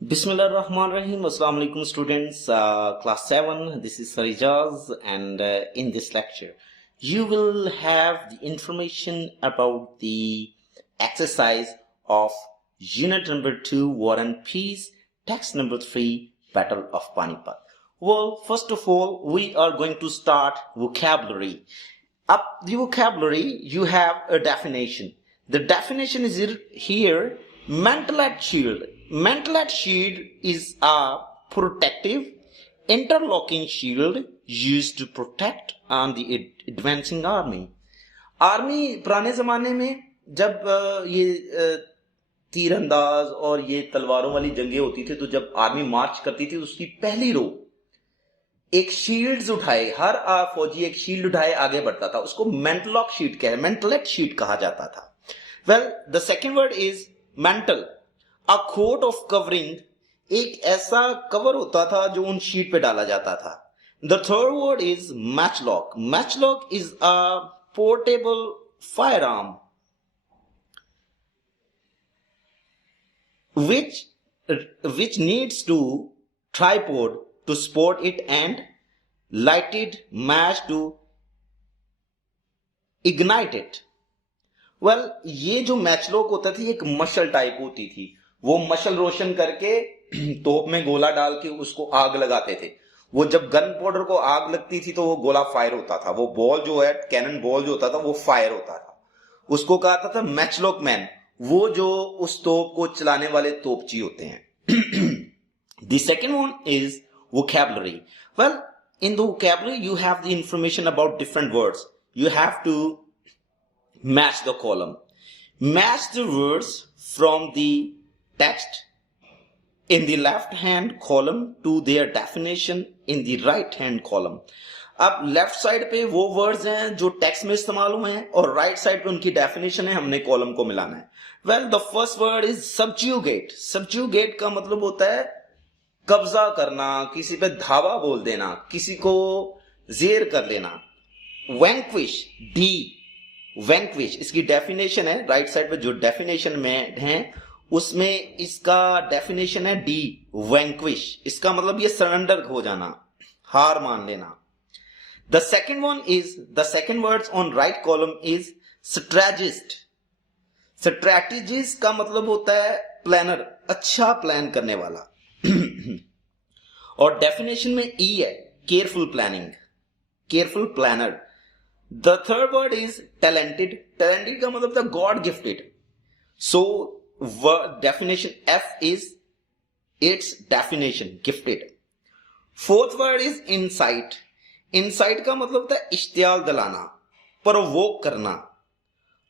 Bismillahirrahmanirrahim. Assalamu alaikum students. Class 7. This is Sarijaz, and in this lecture, you will have the information about the exercise of unit number 2, War and Peace, text number 3, Battle of Panipat. Well, first of all, we are going to start vocabulary. Up the vocabulary, you have a definition. The definition is here: mantlet shield. Mantlet shield is a protective interlocking shield used to protect on the advancing army. Army पुराने जमाने में जब ये तीरंदाज और ये तलवारों वाली जंगें होती थी, तो जब आर्मी मार्च करती थी, उसकी पहली रो एक शील्ड्स उठाए, हर फौजी एक शील्ड उठाए आगे बढ़ता था. उसको मेंटलॉक शीट कह मेंटलेट शीट कहा जाता था. Well, the second word is mantle. A coat of covering, एक ऐसा कवर होता था जो उन शीट पे डाला जाता था. The third word is matchlock. Matchlock is a portable fire arm which needs to tripod to support it and lighted match to ignite it. well, ये जो मैचलॉक होता थी एक मशल टाइप होती थी. वो मशल रोशन करके तोप में गोला डाल के उसको आग लगाते थे. वो जब गन पाउडर को आग लगती थी तो वो गोला फायर होता था. वो बॉल जो है, कैनन बॉल जो होता था, वो फायर होता था. उसको कहा था मैचलॉक मैन, वो जो उस तोप को चलाने वाले तोपची होते हैं. The second one is vocabulary. Well, in the vocabulary you have the information about different words. You have to match the column. Match the words from the text in the left hand column to their definition in the right hand column. अब left side पे वो words हैं जो text में इस्तेमाल हुए हैं और राइट साइड पे उनकी डेफिनेशन है. हमने कॉलम को मिलाना है. Well, the first word is subjugate. Subjugate का मतलब होता है कब्जा करना, किसी पे धावा बोल देना, किसी को जेर कर लेना. वैंक्विश, डी वैंक्विश, इसकी डेफिनेशन है राइट साइड पे जो डेफिनेशन में है उसमें इसका डेफिनेशन है डी वैंक्विश. इसका मतलब ये सरेंडर हो जाना, हार मान लेना. The second words on right column is strategist. Strategist का मतलब होता है प्लानर, अच्छा प्लान करने वाला. और डेफिनेशन में ई है, careful planning, careful planner. The third word is talented. Talented का मतलब था god gifted. So definition F is its definition gifted. Fourth word is insight. Insight का मतलब होता है इश्तियाल दिलाना, प्रोवोक करना,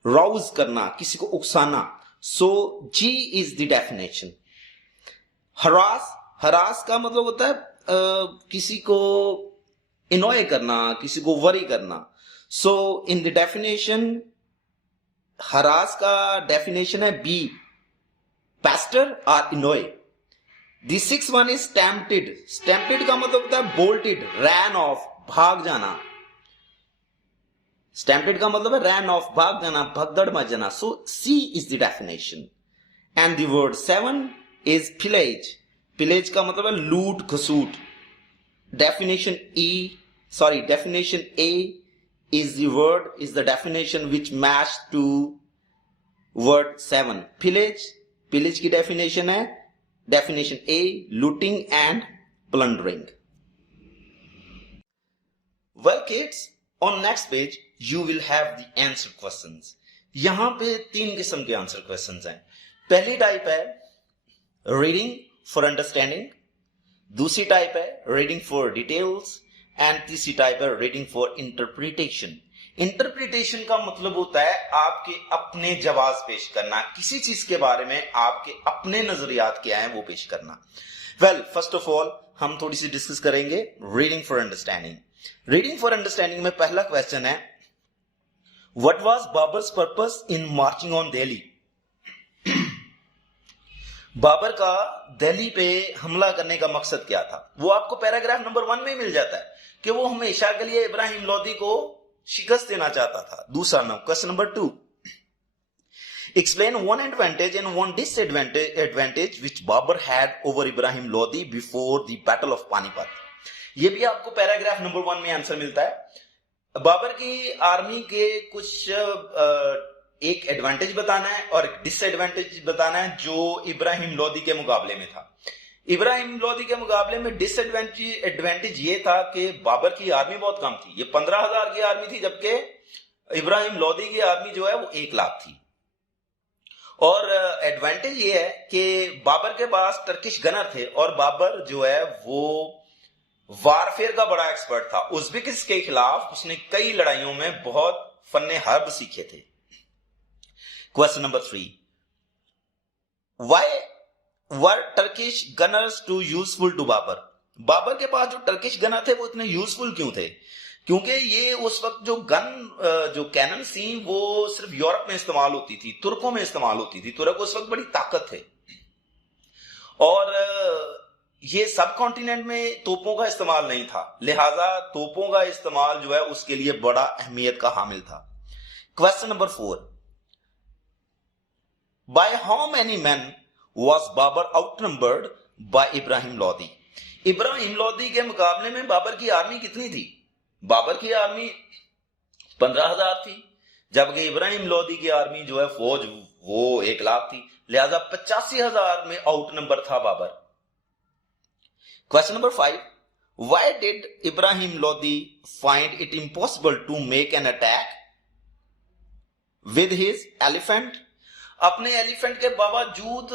राउज करना, किसी को उकसाना. So G is the definition. Harass. Harass का मतलब होता है किसी को इनॉय करना, किसी को वरी करना. So in the definition, harass का डेफिनेशन है बी, पेस्टर और annoy. The sixth one is stampeded. Stampeded का मतलब होता है बोल्टेड, रैन ऑफ, भाग जाना. स्टैम्पेड का मतलब है रैन ऑफ, भाग जाना, भगदड़ मच जाना. So C is the definition. And the word 7 is pillage. Pillage का मतलब है लूट खसूट. Definition definition A is the definition which match to word 7. Pillage की डेफिनेशन है definition A, looting and plundering. Well kids, on next page you will have the answer questions. यहां पे 3 किस्म के आंसर क्वेश्चंस हैं. पहली टाइप है reading for understanding, दूसरी टाइप है रीडिंग फॉर डिटेल्स, एंड तीसरी टाइप है रीडिंग फॉर इंटरप्रिटेशन. इंटरप्रिटेशन का मतलब होता है आपके अपने जवाब पेश करना, किसी चीज के बारे में आपके अपने नजरियात क्या हैं वो पेश करना. वेल, फर्स्ट ऑफ ऑल हम थोड़ी सी डिस्कस करेंगे reading for understanding. Reading for understanding में पहला क्वेश्चन है, what was Babur's purpose in marching on Delhi. Babur का दिल्ली पे हमला करने का मकसद क्या था. वो आपको पैराग्राफ नंबर 1 में मिल जाता है कि वो हमेशा के लिए इब्राहिम लोदी को शिकस्त देना चाहता था. दूसरा question number 2, Explain one advantage and one disadvantage which Babur had over Ibrahim Lodi before the Battle of Panipat. ये भी आपको पैराग्राफ नंबर 1 में आंसर मिलता है। बाबर की आर्मी के कुछ एक एडवांटेज बताना है और एक डिसएडवांटेज बताना है जो इब्राहिम लोदी के मुकाबले में था। इब्राहिम लोदी के मुकाबले में डिसएडवांटेज ये था कि बाबर की आर्मी बहुत कम थी, ये 15,000 की आर्मी थी, जबकि इब्राहिम लोदी की आर्मी जो है वो 1 लाख थी। और एडवांटेज ये है कि बाबर के पास टर्किश गनर थे और बाबर जो है वो वारफेयर का बड़ा एक्सपर्ट था। उज़्बेकिस्तान के खिलाफ उसने कई लड़ाइयों में बहुत फन्ने हर्ब सीखे थे। Question number 3, why were Turkish gunners too useful to Babur? Babur के पास जो टर्किश गनर थे वो इतने यूजफुल क्यों थे? क्योंकि ये उस वक्त जो कैनन थी वो सिर्फ यूरोप में इस्तेमाल होती थी, तुर्कों में इस्तेमाल होती थी। तुर्क उस वक्त बड़ी ताकत थे और ये सब कॉन्टिनेंट में तोपों का इस्तेमाल नहीं था, लिहाजा तोपों का इस्तेमाल जो है उसके लिए बड़ा अहमियत का हामिल था। Question number 4, by how many man was Babur outnumbered by Ibrahim Lodi? Ibrahim Lodi के मुकाबले में बाबर की आर्मी कितनी थी? बाबर की आर्मी 15,000 थी, जबकि इब्राहिम लोदी की आर्मी जो है फौज वो 1 लाख थी, लिहाजा 85,000 में आउट नंबर था Babur. Question number 5, why did Ibrahim Lodi find it impossible to make an attack with his elephant? अपने एलिफेंट के बावजूद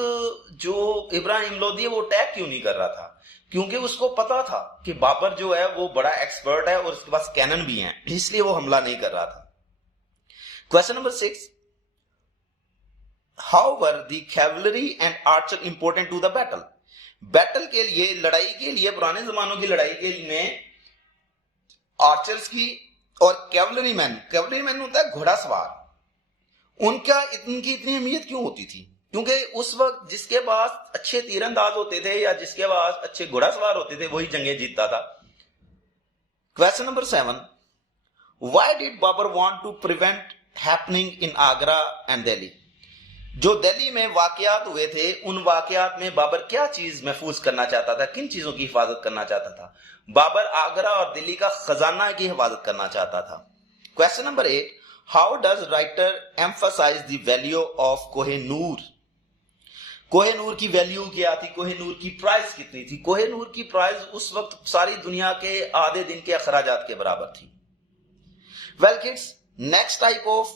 जो इब्राहिम लोदी है वो अटैक क्यों नहीं कर रहा था? क्योंकि उसको पता था कि बाबर जो है वो बड़ा एक्सपर्ट है और उसके पास कैनन भी हैं, इसलिए वो हमला नहीं कर रहा था। Question number 6, how were the cavalry and archer important to the battle? Battle के लिए, लड़ाई के लिए, पुराने जमानों की लड़ाई के लिए आर्चर्स की और कैवलरीमैन होता है घोड़ासवार, इनकी इतनी अहमियत क्यों होती थी? क्योंकि उस वक्त जिसके पास अच्छे तीरंदाज होते थे या जिसके पास अच्छे घोड़ासवार होते थे वही जंगें जीतता था। Question number 7, why did Babur want to prevent happening in Agra and Delhi? जो दिल्ली में वाकयात हुए थे उन वाकयात में बाबर क्या चीज महफूज करना चाहता था, किन चीजों की हिफाजत करना चाहता था? बाबर आगरा और दिल्ली का खजाना की हिफाजत करना चाहता था। Question number 8, how does writer emphasize the value of Kohinoor? Kohinoor की वैल्यू क्या थी? कोहिनूर की प्राइस कितनी थी? कोहिनूर की प्राइस उस वक्त सारी दुनिया के आधे दिन के अखराजात के बराबर थी। Well kids, next type of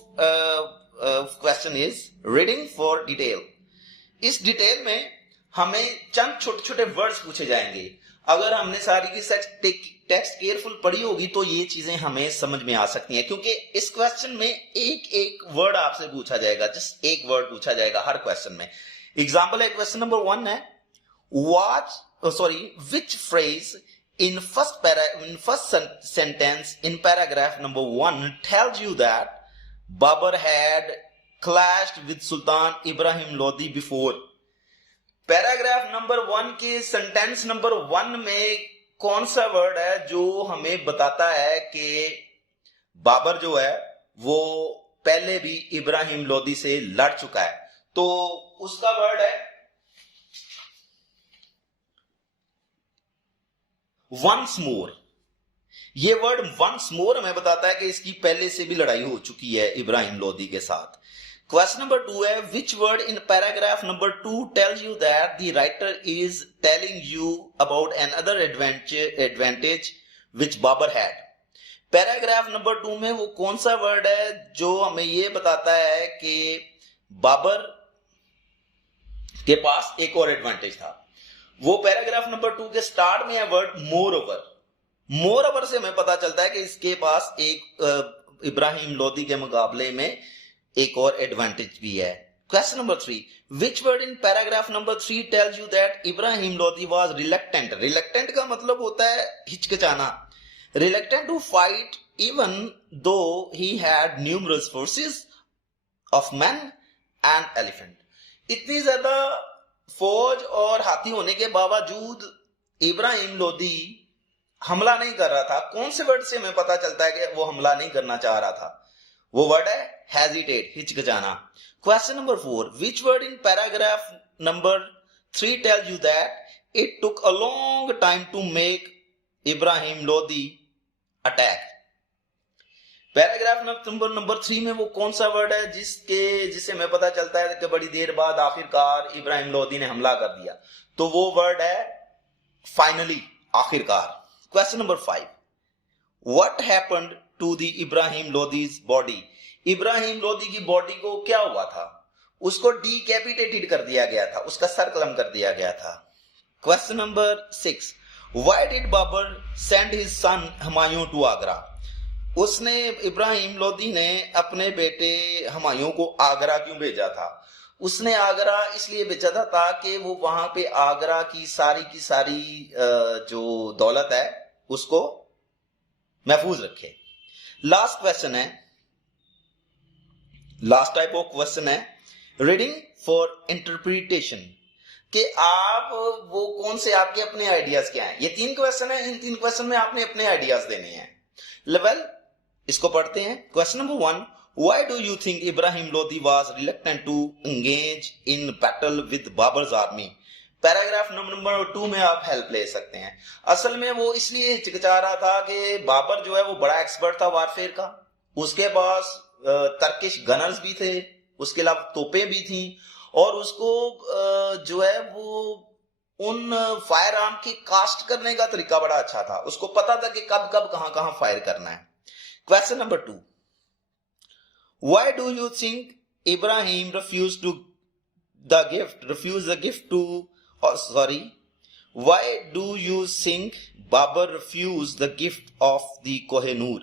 question is reading for detail. इस डिटेल में हमें चंद छोटे छोटे वर्ड्स पूछे जाएंगे। अगर हमने सारी की टेक्स्ट केयरफुल पढ़ी होगी तो ये चीजें हमें समझ में आ सकती हैं, क्योंकि इस क्वेश्चन में एक एक वर्ड आपसे पूछा जाएगा, जस्ट एक वर्ड पूछा जाएगा हर क्वेश्चन में। एग्जाम्पल है, क्वेश्चन नंबर 1 है, विच phrase in first sentence in paragraph number 1 tells you that Babur had clashed with Sultan Ibrahim Lodi before? Paragraph number 1 के सेंटेंस नंबर 1 में कौन सा वर्ड है जो हमें बताता है कि बाबर जो है वो पहले भी इब्राहिम लोदी से लड़ चुका है? तो उसका वर्ड है वंस मोर। ये वर्ड वंस मोर हमें बताता है कि इसकी पहले से भी लड़ाई हो चुकी है इब्राहिम लोदी के साथ। क्वेश्चन नंबर 2 है, which word in paragraph number 2 tells you that the writer is telling you about an other advantage which Babur had? Paragraph number 2 में वो कौन सा वर्ड है जो हमें ये बताता है कि बाबर के पास एक और एडवांटेज था? वो पैराग्राफ नंबर 2 के स्टार्ट में है word more over. More over से हमें पता चलता है कि इसके पास एक इब्राहिम लोदी के मुकाबले में एक और एडवांटेज भी है। Question number 3, which word in paragraph number 3 tells you that Ibrahim Lodi was reluctant? Reluctant का मतलब होता है हिचकिचाना। Reluctant to fight even though he had numerous forces of man and elephant. इतनी ज्यादा फौज और हाथी होने के बावजूद इब्राहिम लोदी हमला नहीं कर रहा था। कौन से वर्ड से हमें पता चलता है कि वो हमला नहीं करना चाह रहा था? वो वर्ड है हेजिटेट, हिचकिचाना। Question number 4, which word in paragraph number 3 tell you that it took a long time to make Ibrahim Lodi attack. Paragraph number 3 में वो कौन सा वर्ड है जिसे हमें पता चलता है कि बड़ी देर बाद आखिरकार इब्राहिम लोदी ने हमला कर दिया? तो वो वर्ड है फाइनली, आखिरकार। Question number 5, what happened to the Ibrahim Lodi's body? Ibrahim Lodi की बॉडी को क्या हुआ था? उसको डिकैपिटेटेड कर दिया गया था, उसका सर कलम कर दिया गया था। Question number 6, why did Babur send his son Humayun to Agra? उसने, इब्राहिम लोदी ने अपने बेटे हुमायूं को आगरा क्यों भेजा था? उसने आगरा इसलिए भेजा था ताकि वो वहां पे आगरा की सारी जो दौलत है उसको महफूज रखे। लास्ट क्वेश्चन है, लास्ट टाइप ऑफ क्वेश्चन है रीडिंग फॉर इंटरप्रिटेशन, कि आप वो कौन से आपके अपने आइडियाज क्या हैं। ये 3 क्वेश्चन है, इन 3 क्वेश्चन में आपने अपने आइडियाज देने हैं। लेवल इसको पढ़ते हैं। Question number 1, why do you think Ibrahim Lodi was reluctant to engage in battle with Babur's army? Paragraph number 2 में आप हेल्प ले सकते हैं। असल में वो इसलिए हिचकिचा रहा था कि बाबर जो है वो बड़ा एक्सपर्ट था वारफेयर का, उसके पास टर्किश गनर्स भी थे, उसके अलावा तोपें भी थी, और उसको जो है वो उन फायर आर्म की कास्ट करने का तरीका बड़ा अच्छा था। उसको पता था कि कब कब कहां कहां फायर करना है। Question number 2, why do you think Ibrahim refused the gift to why do you think Babur refused the gift of the Kohinoor?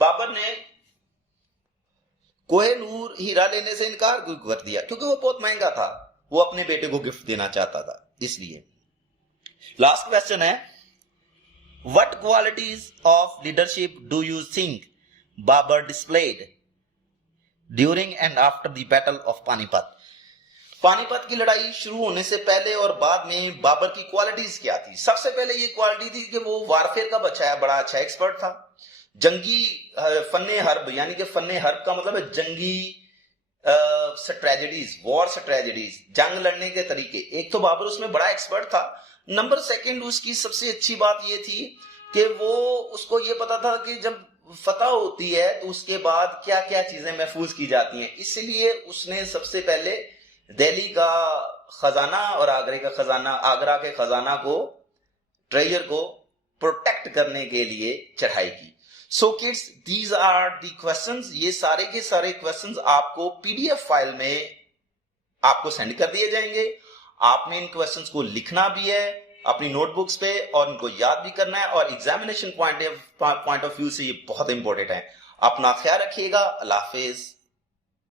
Babur ने कोहेनूर हीरा लेने से इनकार क्यों कर दिया? क्योंकि वो बहुत महंगा था, वो अपने बेटे को गिफ्ट देना चाहता था, इसलिए। लास्ट क्वेश्चन है, what qualities of leadership do you think Babur displayed during and after the battle of Panipat? Panipat की लड़ाई शुरू होने से पहले और बाद में बाबर की क्वालिटीज क्या थी? सबसे पहले ये क्वालिटी थी कि वो वारफेयर का बड़ा अच्छा एक्सपर्ट था। जंगी फन्ने हर्ब, यानी कि फन्ने हर्ब का मतलब है जंगी स्ट्रेटजीज, वॉर स्ट्रेटजीज, जंग लड़ने के तरीके। एक तो बाबर उसमें बड़ा एक्सपर्ट था। नंबर 2 उसकी सबसे अच्छी बात ये थी कि वो, उसको ये पता था कि जब फतह होती है तो उसके बाद क्या क्या चीजें महफूज की जाती हैं। इसलिए उसने सबसे पहले दिल्ली का खजाना और आगरा के खजाना को, ट्रेजर को प्रोटेक्ट करने के लिए चढ़ाई की। So kids, these are the questions. ये सारे के सारे क्वेश्चंस आपको पीडीएफ फाइल में आपको सेंड कर दिए जाएंगे। आपने इन क्वेश्चंस को लिखना भी है अपनी नोटबुक्स पे और इनको याद भी करना है, और एग्जामिनेशन पॉइंट ऑफ व्यू से ये बहुत इंपॉर्टेंट है। अपना ख्याल रखिएगा। अल्लाह हाफिज।